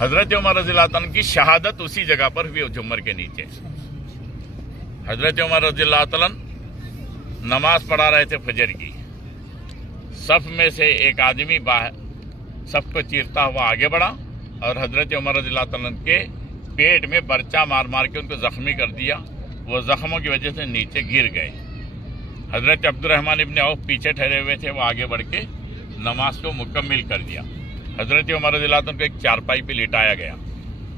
حضرت عمر رضی اللہ عنہ کی شہادت اسی جگہ پر ہوئی جمر کے نیچے. حضرت عمر رضی اللہ عنہ نماز پڑھا رہے تھے فجر کی. صف میں سے ایک آدمی باہر صف کو چیرتا ہوا آگے بڑھا اور حضرت عمر رضی اللہ عنہ کے پیٹ میں برچہ مار مار کے ان کو زخمی کر دیا. وہ زخموں کی وجہ سے نیچے گر گئے. حضرت عبد الرحمن ابن عوف پیچھے ٹھہرے ہوئے تھے. وہ آگے بڑھ کے نماز کو مکمل کر دیا. حضرت عمر رضی اللہ عنہ کو ایک چارپائی پہ لٹایا گیا.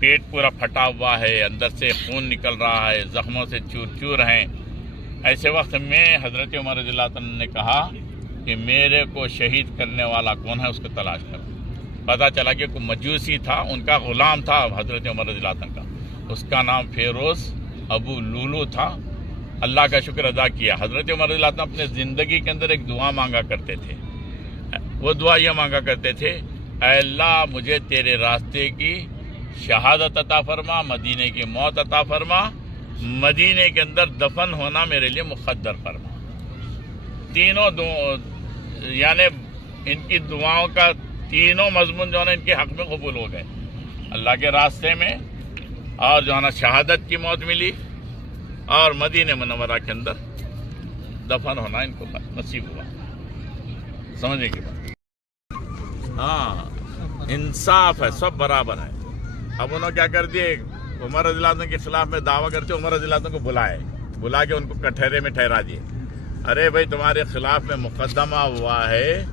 پیٹ پورا پھٹا ہوا ہے, اندر سے خون نکل رہا ہے, زخموں سے چور چور ہیں. ایسے وقت میں حضرت عمر رضی اللہ عنہ نے کہا کہ میرے کو شہید کرنے والا کون ہے, اس کو تلاش کرو. پتہ چلا کہ کوئی مجوسی تھا, ان کا غلام تھا حضرت عمر رضی اللہ عنہ کا. اس کا نام فیروز ابو لولو تھا. اللہ کا شکر ادا کیا. حضرت عمر رضی اللہ عنہ اپنے زندگی کے اندر ایک دعا مانگا کرتے تھے. وہ دعا یہ مانگا کرتے تھے, اے اللہ مجھے تیرے راستے کی شہادت عطا فرما, مدینے کی موت عطا فرما, مدینے کے اندر دفن ہونا میرے لیے مقدر فرما. تینوں یعنی ان کی دعاؤں کا تینوں مضمون جو ہے ان کے حق میں قبول ہو گئے. اللہ کے راستے میں اور جو ہے نا شہادت کی موت ملی اور مدینہ منورہ کے اندر دفن ہونا ان کو نصیب ہوا. سمجھے کی بات؟ ہاں, انصاف ہے, سب برابر ہے. اب انہوں نے کیا کر دیے, عمر رضی اللہ عنہ کے خلاف میں دعویٰ کرتے عمر رضی اللہ عنہ کو بلا کے ان کو کٹہرے میں ٹھہرا دیے. ارے بھائی تمہارے خلاف میں مقدمہ ہوا ہے,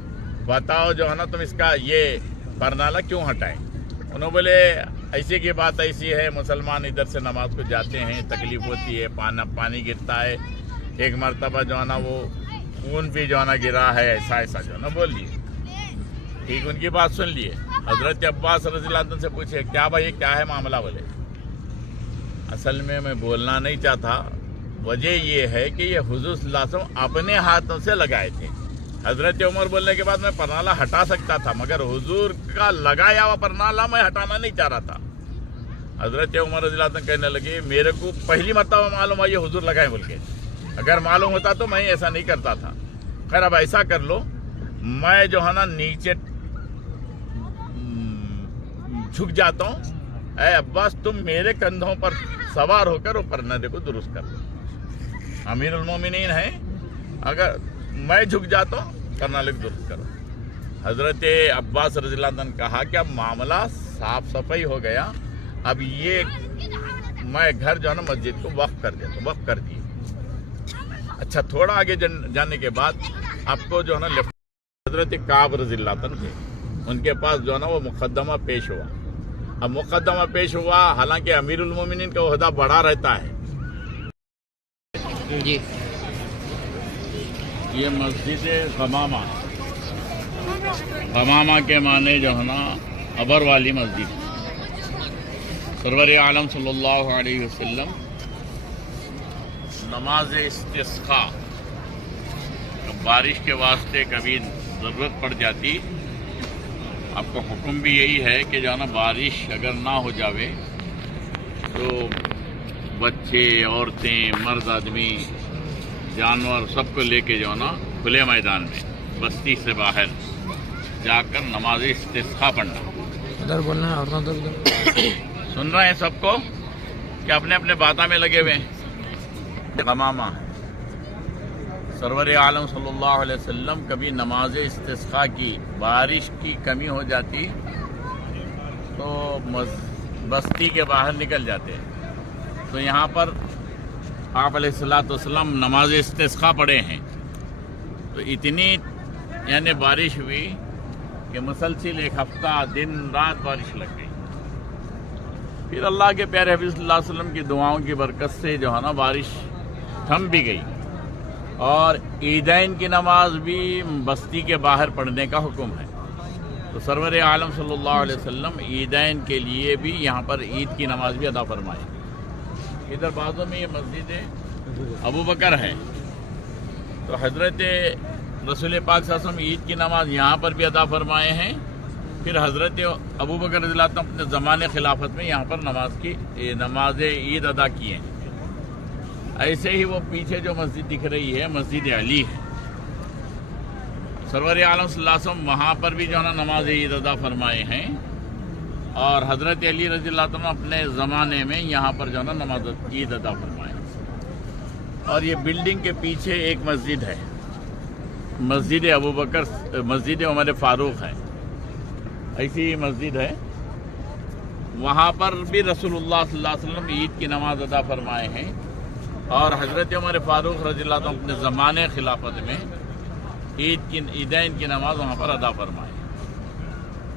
بتاؤ جو ہے نا تم اس کا یہ پرنالہ کیوں ہٹائیں. انہوں بولے ایسی کی بات ایسی ہے, مسلمان ادھر سے نماز کو جاتے ہیں, تکلیف ہوتی ہے, پانی گرتا ہے, ایک مرتبہ جو ہے نا وہ خون بھی جو ہے نا گرا ہے, ایسا جو ہے نا بول لیے. ٹھیک, ان کی بات سن لیے. حضرت عباس رضی اللہ عنہ سے پوچھے کیا بھائی کیا ہے معاملہ. بولے اصل میں بولنا نہیں چاہتا, وجہ یہ ہے کہ یہ حضور صلی اللہ علیہ وسلم اپنے ہاتھوں سے لگائے تھے. حضرت عمر بولنے کے بعد میں پرنالہ ہٹا سکتا تھا, مگر حضور کا لگایا ہوا پرنالہ میں ہٹانا نہیں چاہ رہا تھا. حضرت عمر رضی اللہ عنہ کہنے لگے میرے کو پہلی مرتبہ معلوم ہے یہ حضور لگائے بول کے, اگر معلوم ہوتا تو میں ایسا نہیں کرتا تھا. خیر اب ایسا کر لو, میں جو ہے نا نیچے جھک جاتا ہوں, اے عباس تم میرے کندھوں پر سوار ہو کر وہ پرنالے کو درست کر دو. امیر المومنین ہیں, اگر میں جھک جاتا ہوں پرنالے کو درست کرو. حضرت عباس رضی اللہ عنہ نے کہا کہ اب معاملہ صاف صفائی ہو گیا, اب یہ میں گھر جو ہے نا مسجد کو وقف کر دیتا, وقف کر دیے. اچھا تھوڑا آگے جانے کے بعد آپ کو جو ہے نا حضرت کعب رضی اللہ عنہ تھے, ان کے پاس جو ہے نا وہ مقدمہ پیش ہوا. اب مقدمہ پیش ہوا, حالانکہ امیر المومنین کا عہدہ بڑا رہتا ہے. جی یہ مسجد غمامہ, غمامہ کے معنی جو ہے نا ابر والی مسجد. سرور عالم صلی اللہ علیہ وسلم نماز استسقاء, بارش کے واسطے کبھی ضرورت پڑ جاتی, آپ کو حکم بھی یہی ہے کہ جو ہے نا بارش اگر نہ ہو جاوے تو بچے, عورتیں, مرد آدمی, جانور سب کو لے کے جو ہے نا کھلے میدان میں بستی سے باہر جا کر نماز استسقاء پڑھنا. ادھر بولنا ہے اور سن رہے ہیں سب کو کہ اپنے اپنے باتوں میں لگے ہوئے ہیں. غمامہ سرور عالم صلی اللہ علیہ وسلم کبھی نماز استسقاء کی بارش کی کمی ہو جاتی تو بستی کے باہر نکل جاتے. تو یہاں پر آپ علیہ الصلوۃ والسلام نماز استسقاء پڑھے ہیں, تو اتنی یعنی بارش ہوئی کہ مسلسل ایک ہفتہ دن رات بارش لگ گئی. پھر اللہ کے پیارے حبیب صلی اللہ علیہ وسلم کی دعاؤں کی برکت سے جو ہے نا بارش تھم بھی گئی, اور عیدین کی نماز بھی بستی کے باہر پڑھنے کا حکم ہے. تو سرور عالم صلی اللہ علیہ وسلم عیدین کے لیے بھی یہاں پر عید کی نماز بھی ادا فرمائی. ادھر بازوں میں یہ مسجد ابو بکر ہے, تو حضرت رسول پاک صلی اللہ علیہ وسلم عید کی نماز یہاں پر بھی ادا فرمائے ہیں. پھر حضرت ابو بکر رضی اللہ عنہ اپنے زمانے خلافت میں یہاں پر نماز عید ادا کیے ہیں. ایسے ہی وہ پیچھے جو مسجد دکھ رہی ہے مسجد علی ہے. سرور عالم صلی اللہ علیہ وسلم وہاں پر بھی جو ہے نا نماز عید ادا فرمائے ہیں, اور حضرت علی رضی اللہ عنہ اپنے زمانے میں یہاں پر جو ہے نا نماز عید ادا فرمائے. اور یہ بلڈنگ کے پیچھے ایک مسجد ہے, مسجد ابوبکر, مسجد عمر فاروق ہے, ایسی مسجد ہے. وہاں پر بھی رسول اللہ صلی اللہ علیہ وسلم عید کی نماز ادا فرمائے ہیں. اور حضرت عمر فاروق رضی اللہ عنہ اپنے زمانے خلافت میں عیدین کی نماز وہاں پر ادا فرمائے.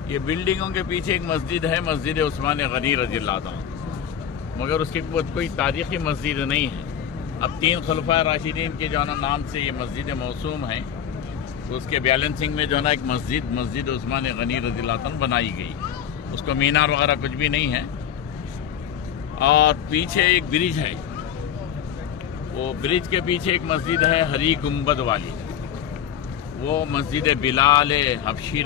یہ بلڈنگوں کے پیچھے ایک مسجد ہے, مسجد عثمان غنی رضی اللہ عنہ, مگر اس کی کوئی تاریخی مسجد نہیں ہے. اب 3 خلفائے راشدین کے جو ہے نا نام سے یہ مسجد موسوم ہیں, تو اس کے بیلنسنگ میں جو ہے نا ایک مسجد عثمان غنی رضی اللہ عنہ بنائی گئی. اس کو مینار وغیرہ کچھ بھی نہیں ہے. اور پیچھے ایک برج ہے, وہ برج کے پیچھے ایک مسجد ہے ہری گنبد والی, وہ مسجد بلال حبشی,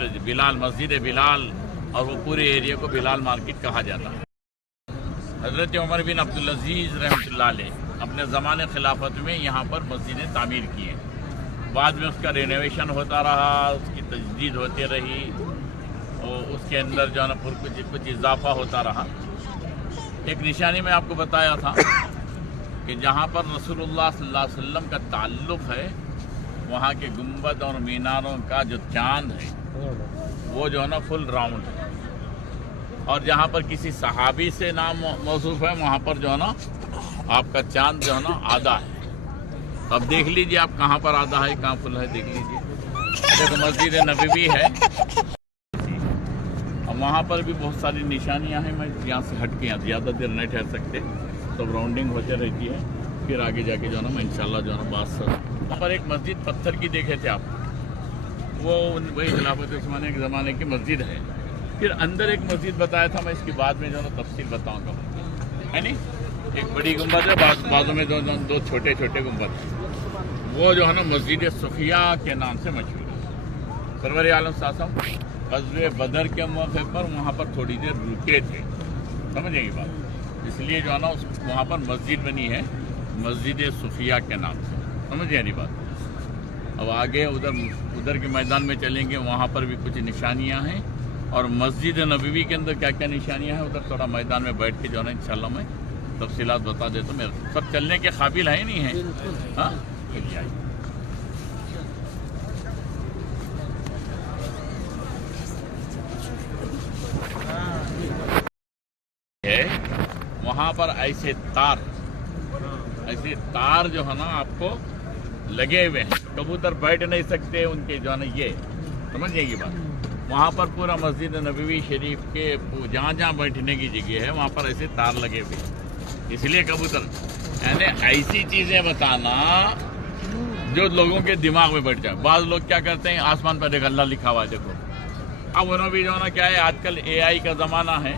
مسجد بلال, اور وہ پورے ایریا کو بلال مارکیٹ کہا جاتا ہے. حضرت عمر بن عبدالعزیز رحمۃ اللہ علیہ اپنے زمانے خلافت میں یہاں پر مسجدیں تعمیر کی ہیں. بعد میں اس کا رینوویشن ہوتا رہا, اس کی تجدید ہوتی رہی, اور اس کے اندر جو ہے نا کچھ اضافہ ہوتا رہا. ایک نشانی میں آپ کو بتایا تھا کہ جہاں پر رسول اللہ صلی اللہ علیہ وسلم کا تعلق ہے, وہاں کے گنبد اور میناروں کا جو چاند ہے وہ جو ہے نا فل راؤنڈ ہے. اور جہاں پر کسی صحابی سے نام موصوف ہے, وہاں پر جو ہے نا آپ کا چاند جو ہے نا آدھا ہے. اب دیکھ لیجئے آپ کہاں پر آدھا ہے, کہاں فل ہے, دیکھ لیجئے. جیسے مسجد نبوی ہے, اب وہاں پر بھی بہت ساری نشانیاں ہیں. میں یہاں سے ہٹ کے یہاں زیادہ دیر نہیں ٹھہر سکتے, تو راؤنڈنگ ہوتے رہتی ہے. پھر آگے جا کے جو ہے نا میں انشاءاللہ جو ہے نا بات سر. وہاں پر ایک مسجد پتھر کی دیکھے تھے آپ, وہی خلافت عثمانیہ کے زمانے کی مسجد ہے. پھر اندر ایک مسجد بتایا تھا, میں اس کی بعد میں جو ہے نا تفصیل بتاؤں گا, ہے نہیں. ایک بڑی گنبد ہے, بازوں میں دو چھوٹے چھوٹے گنبد ہیں. وہ جو ہے نا مسجد صفیہ کے نام سے مشہور ہے. سرور عالم صاحب غزوہ بدر کے موقع پر وہاں پر تھوڑی دیر رکے تھے, سمجھیں گی بات, اس لیے جو ہے نا وہاں پر مسجد بنی ہے مسجد صفیہ کے نام سے, سمجھیں نہیں بات. اب آگے ادھر کے میدان میں چلیں گے, وہاں پر بھی کچھ نشانیاں ہیں. اور مسجد نبوی کے اندر کیا کیا نشانیاں ہیں, ادھر تھوڑا میدان میں بیٹھ کے جو ہے نا انشاءاللہ میں تفصیلات بتا دیتا ہوں. میرے سب چلنے کے قابل ہے نہیں ہے, ہاں وہاں پر ایسے تار جو ہے نا آپ کو لگے ہوئے ہیں, کبوتر بیٹھ نہیں سکتے ان کے جو ہے نا, یہ سمجھ گئی بات. وہاں پر پورا مسجد نبوی شریف کے جہاں جہاں بیٹھنے کی جگہ ہے وہاں پر ایسے تار لگے ہوئے ہیں, اس لیے کبوتر. یعنی ایسی چیزیں بتانا جو لوگوں کے دماغ میں بیٹھ جائے. بعض لوگ کیا کرتے ہیں, آسمان پر دیکھ اللہ لکھا ہوا ہے دیکھو. اب انہوں بھی جو ہے نا کیا ہے, آج کل AI کا زمانہ ہے,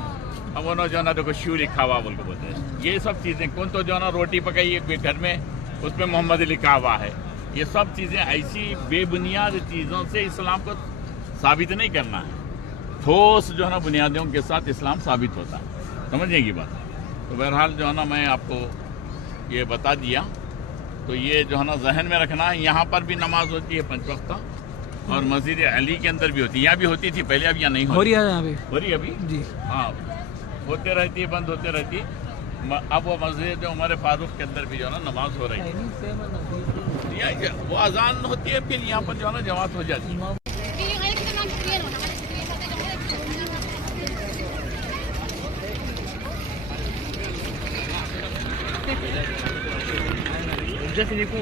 اب انہوں جو ہے نا دیکھو شیو لکھا ہوا بول کے بولتے ہیں. یہ سب چیزیں کون تو جو ہے نا روٹی پکائی گھر میں, اس پہ محمد لکھا ہوا ہے. یہ سب چیزیں ایسی بے بنیاد چیزوں سے اسلام کو ثابت نہیں کرنا ہے. ٹھوس جو ہے نا بنیادوں کے ساتھ اسلام ثابت ہوتا ہے, سمجھیں گی بات. تو بہرحال جو ہے نا میں آپ کو یہ بتا دیا, تو یہ جو ہے نا ذہن میں رکھنا ہے. یہاں پر بھی نماز ہوتی ہے 5 وقت, اور مسجد علی کے اندر بھی ہوتی ہے. یہاں بھی ہوتی تھی پہلے, اب یہاں نہیں ہو رہی ہے, یہاں پہ ہو رہی ہے ابھی جی, ہاں ہوتے رہتی ہے, بند ہوتے رہتی. اب وہ مسجد عمر فاروق کے اندر بھی جو ہے نا نماز ہو رہی ہے. وہ اذان ہوتی ہے, پھر یہاں پر جو ہے نا جماعت ہو جاتی ہے. Definitely.